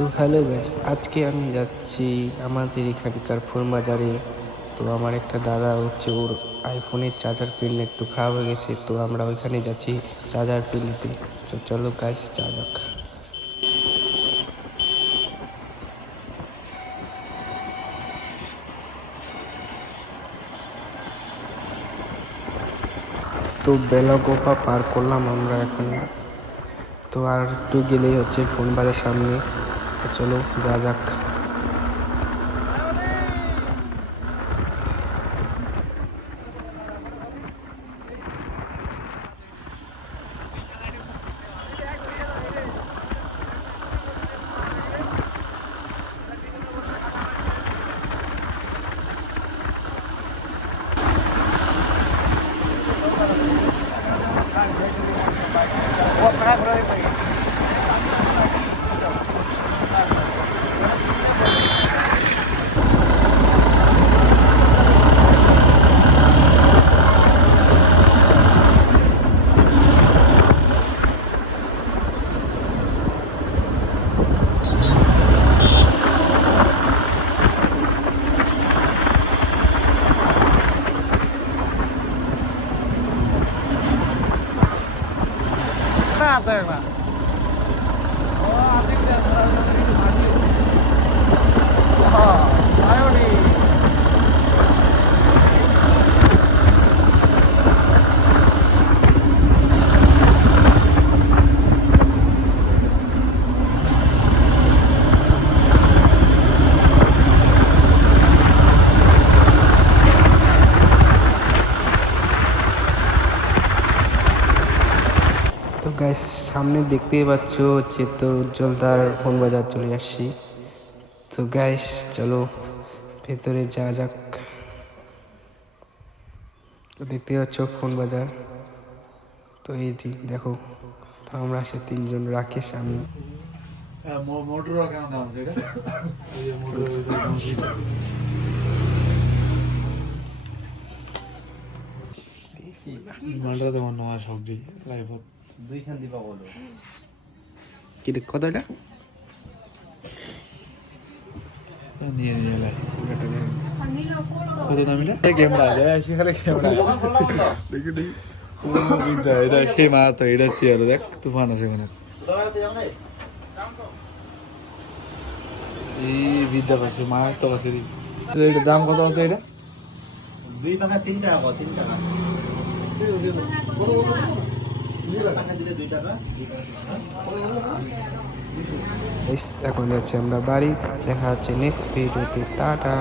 তো hello guys, আজকে আমি যাচ্ছি আমাদের এখানকার ফোন বাজারে। তো আমার একটা দাদা হচ্ছে, ওর আইফোনের চার্জার পিন একটু খারাপ হয়ে গেছে, তো আমরা ওইখানে যাচ্ছি চার্জার পিন নিতে। তো চলো গাইস, যা যাক। তো বেলাগোপা পার করলাম আমরা এখানে। তো আর একটু গেলেই হচ্ছে ফোন বাজার সামনে। তো চলো যা যাক। তো গাইস, সামনে দেখতেই পাচ্ছ হচ্ছে তো উজ্জ্বলদার ফোন বাজার চলে আসছি। তো গাইস চলো ভেতরে যা যাক। তো দেখতে পাচ্ছ ফোন বাজার। তো এই যে দেখো, তো আমরা সে তিনজন, রাকেশ, আমি। কি রে, কথাটা নিয়ে নিয়ে কত দামিটা ক্যামেরা যায় সেখানে ক্যামেরা দেখি দেখি বিদ্যা এটা সে মা তো এটা চেয়ার দেখ তুফান আছে এখানে এই বিদ্যা পাশে মা তো পাশে এটার দাম কত আছে এটা 2 টাকা 3 টাকা 3 টাকা দিলে 2 টাকা এখন যাচ্ছি আমরা বাড়ি। দেখা হচ্ছে নেক্সট ভিডিওতে। টাটা।